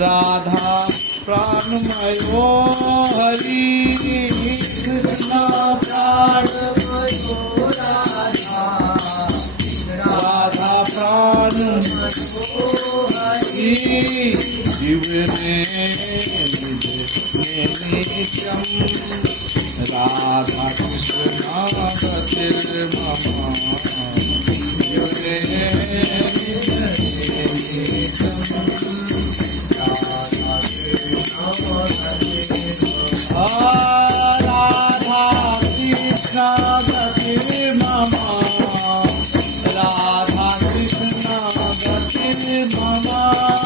राधा प्राणमयो हरि कृष्ण प्राणमयो राधा प्राणमयो हरि जीवने नित्यं राधा कृष्ण गतिर्मम जीवने राधा कृष्ण गति मम राधा कृष्ण गति मम राधा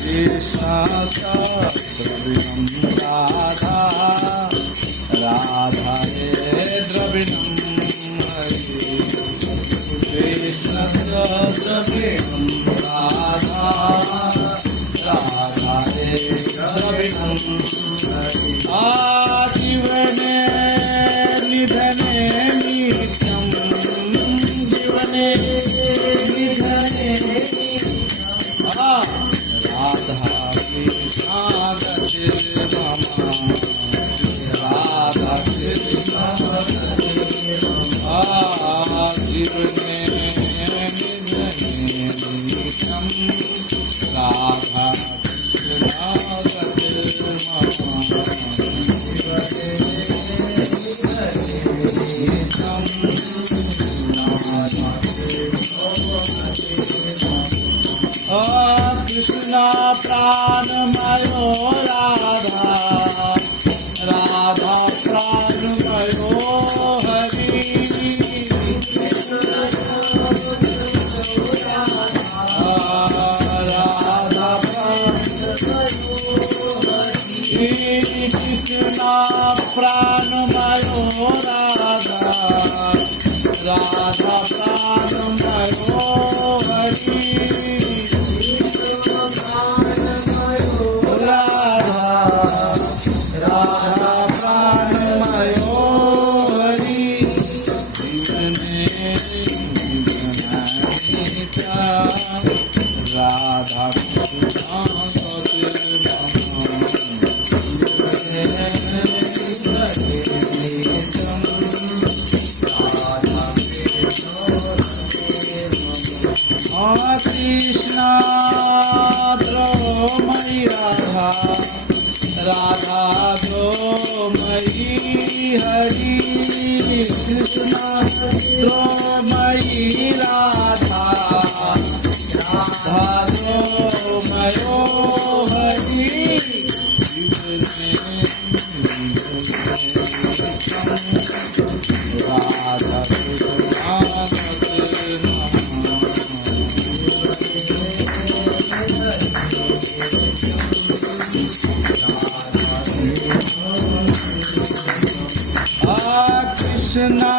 कृष्ण राधा राधा हे द्रविणं कृष्ण राधा राधा हे द्रविणं आजीवने निधने नित्यं जीवने निधने कृष्णा प्राणमयो राधा राधा प्राणमयो हरि राधा कृष्णा प्राणमयो राधा राधा प्राणमयो हरि राधा प्राणमयो हरि राधा कृष्णा द्रोमयी राधा राधा द्रोमयी हरि कृष्णा द्रोमयी राधा राधा द्रोमयो हरि राधा कृष्णा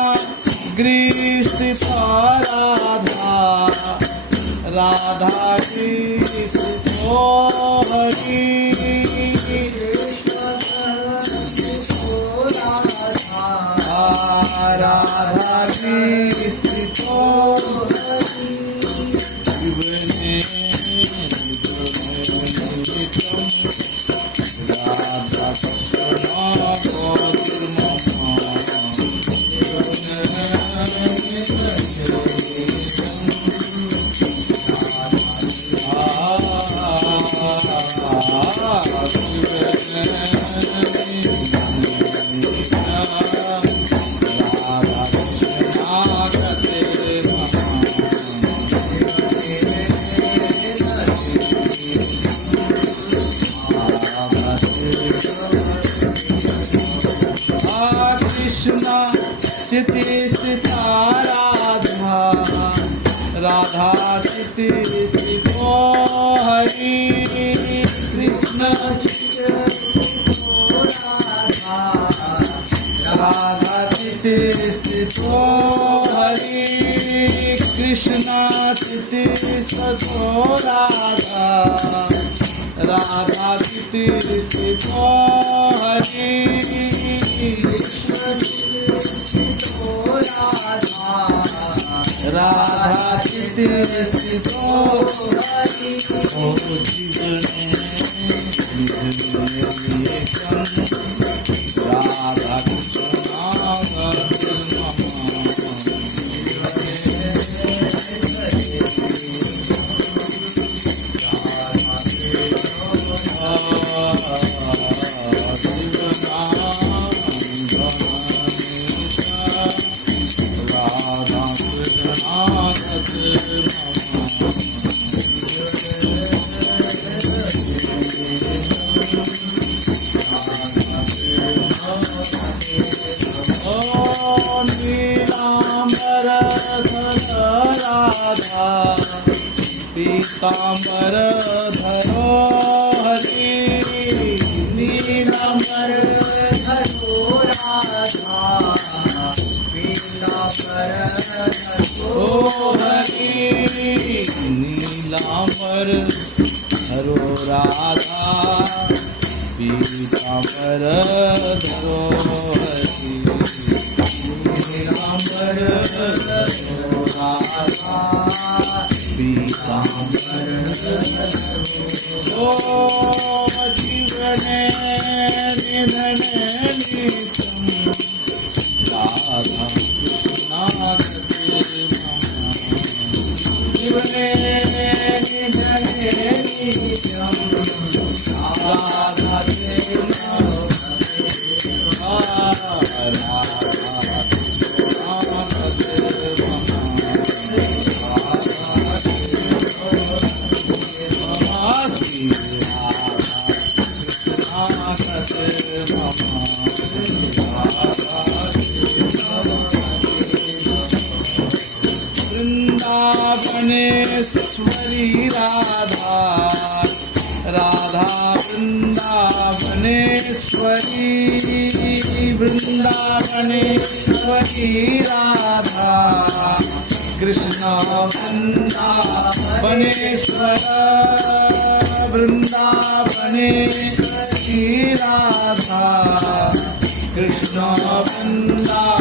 गृहीत राधा राधा गृहीत हरि राधा गृहीत कृष्णा चिति सिता राधा राधा चिति सितो हरि कृष्ण राधा चिति स्थितो हरि कृष्णा चिति सतो राधा राधा चिति स्थितो हरि राधा चिति स्थितो हरि ओ राधा नीलांबर राधा पीतांबर धरो हरि नीलांबर धरो राधा पीतांबर धरो हरि नीलांबर धरो राधा पीतांबर धरो हरि नीलांबर धरो राधा पीतांबर धरो Vrindavaneshwari Radha Radha Vrindavaneshwari Vrindavaneshwari Radha Krishna Vrindavaneshwar Vrindavaneshwari Radha Krishna Vrindavaneshwari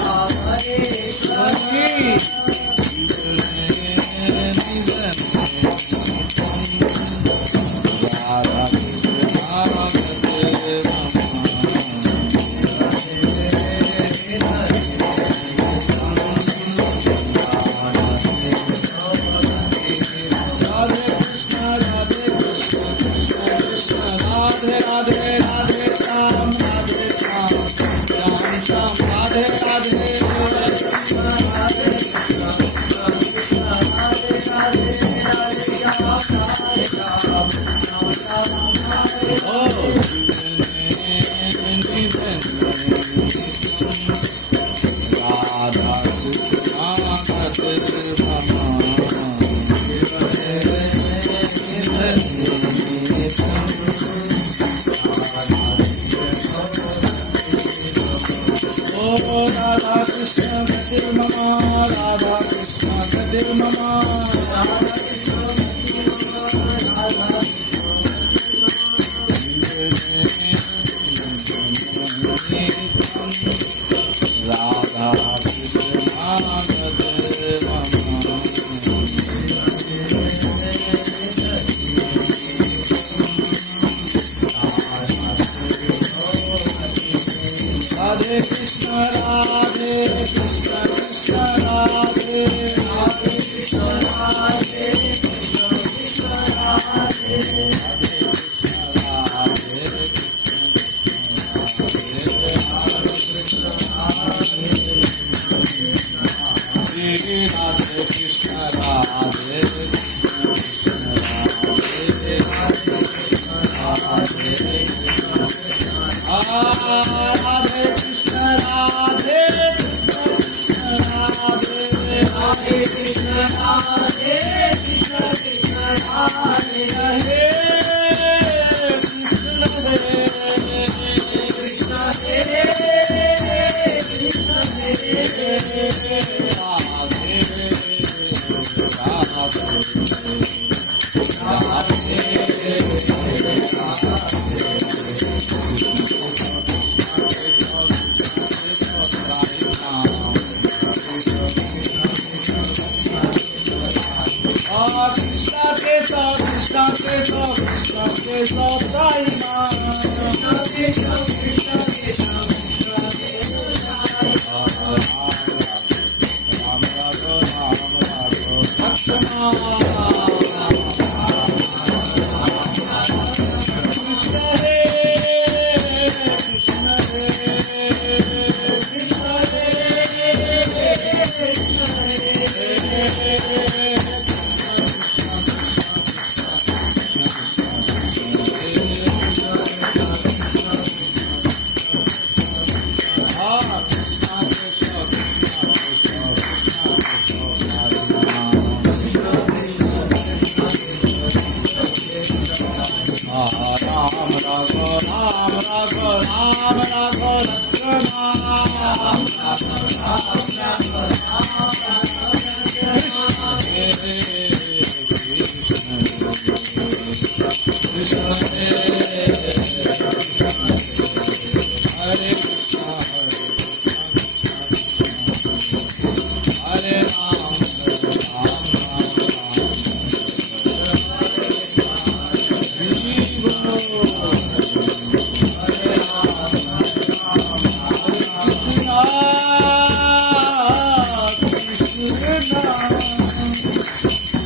Radha Krishna Gati Mama Radha Krishna Gati Mama Radha Krishna Radha Radhe Krishna Radhe Krishna Krishna Radhe Radhe Krishna Radhe Krishna Krishna Radhe Radhe Krishna Radhe Krishna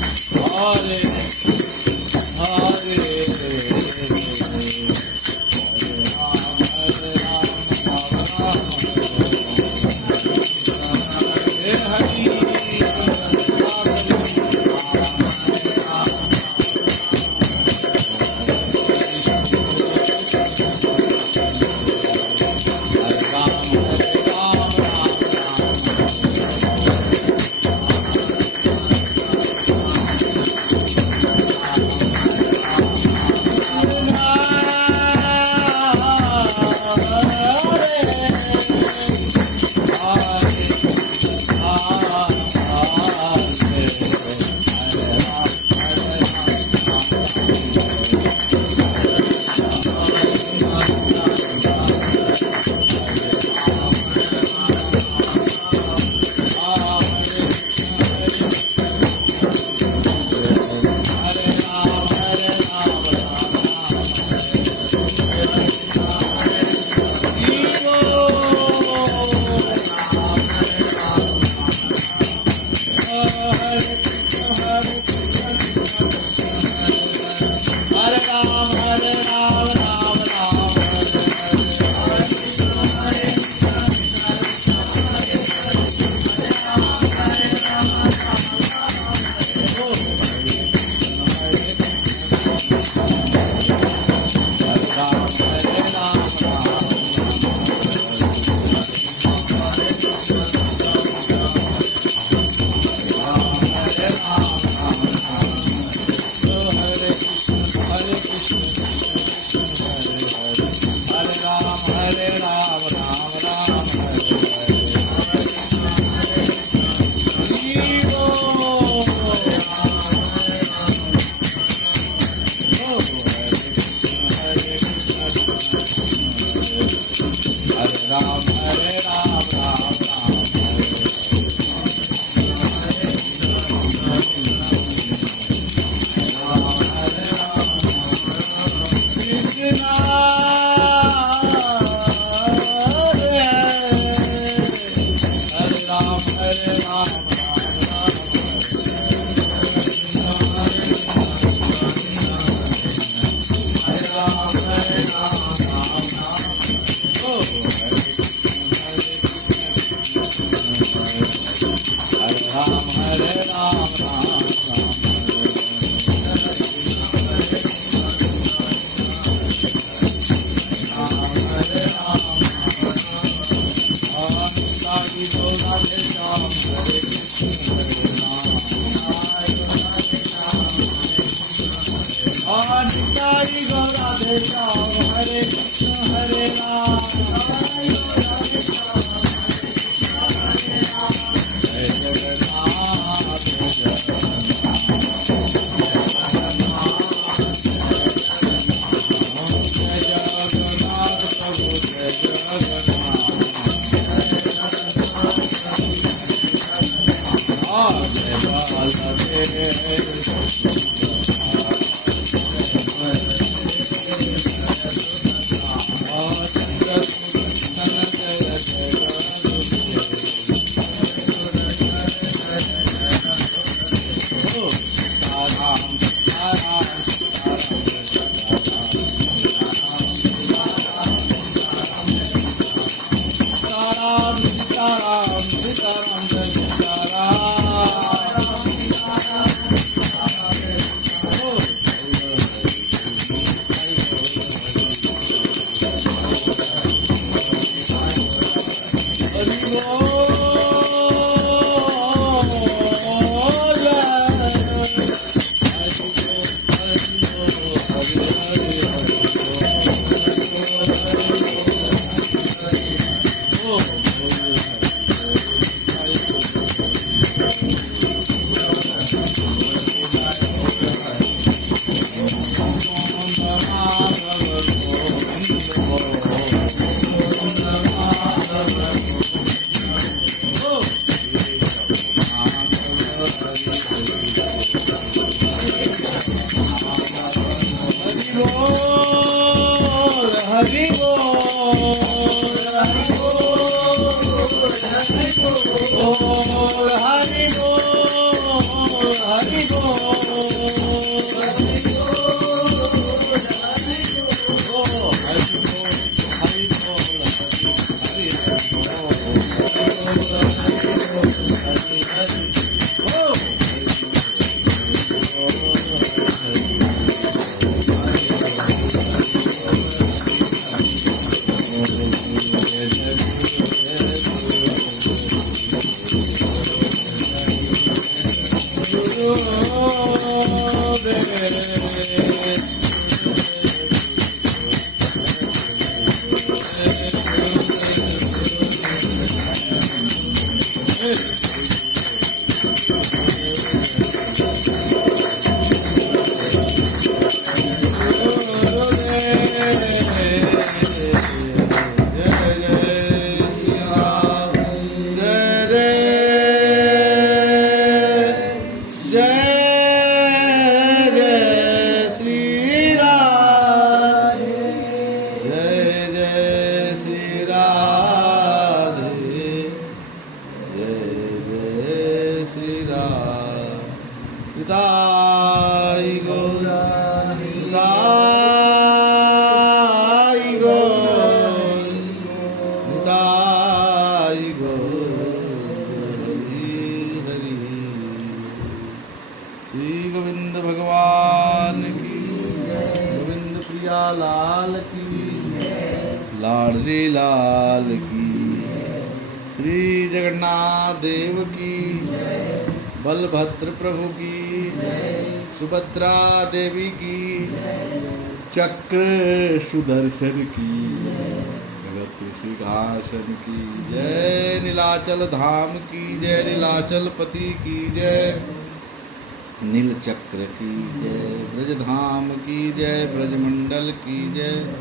Balabhadra प्रभु की, सुभद्रा देवी की, चक्र सुदर्शन की, जगत सिंहासन की जय, नीलाचल धाम की जय, नीलाचल पति की जय, नील चक्र की जय, ब्रज धाम की जय, ब्रजमंडल की जय,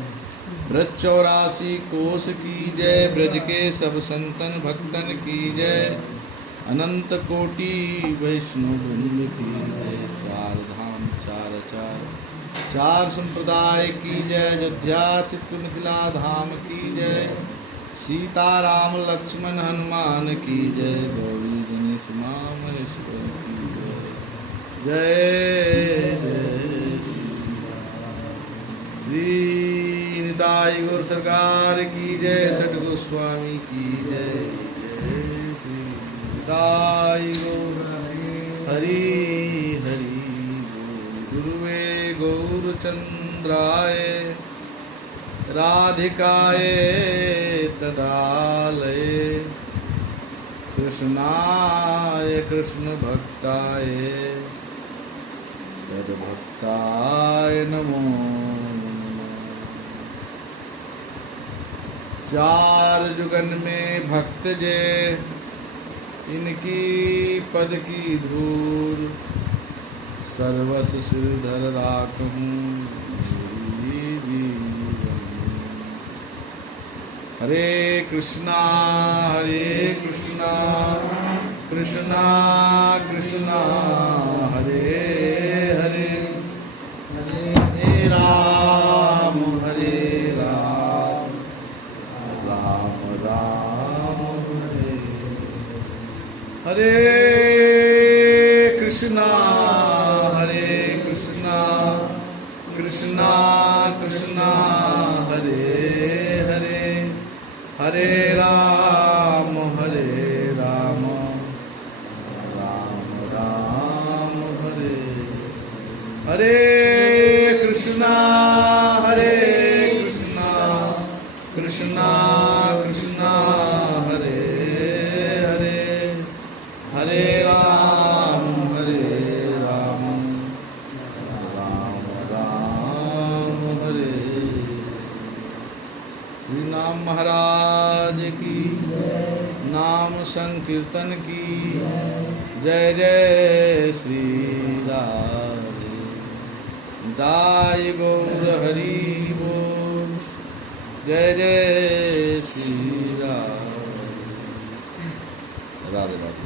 ब्रज 84 कोस की जय, ब्रज के सब संतन भक्तन की जय, अनंत कोटि वैष्णव वृंद की जय, चार धाम चार चार, चार संप्रदाय की जय, अयोध्या चित्त मिथिला धाम की जय, सीताराम लक्ष्मण हनुमान की जय, गौरी गणेश उमा महेश्वर की जय, जय जय श्री निताई गौर सरकार की जय, सठ गोस्वामी की जय, जय श्री निताई गौर हरि हरि बोल। गुरुवे गौरचंद्राय राधिकाय तदालये कृष्णाय कृष्ण भक्ताय तद्भक्ताय नमो नमः। चार जुगन में भक्त जे इनकी पद की धूल सर्वस सिरधर राखूं जीवन। हरे कृष्णा कृष्णा कृष्णा हरे हरे हरे राम राम राम हरे कृष्णा कृष्णा कृष्णा हरे हरे हरे राम राम राम हरे हरे कृष्णा कृष्णा कृष्णा हरे हरे हरे राम राम राम हरे। श्री नाम महाराज की नाम संकीर्तन की जय जय श्री राधे दाई गौर हरि बोल। जय जय श्री राधे राधे।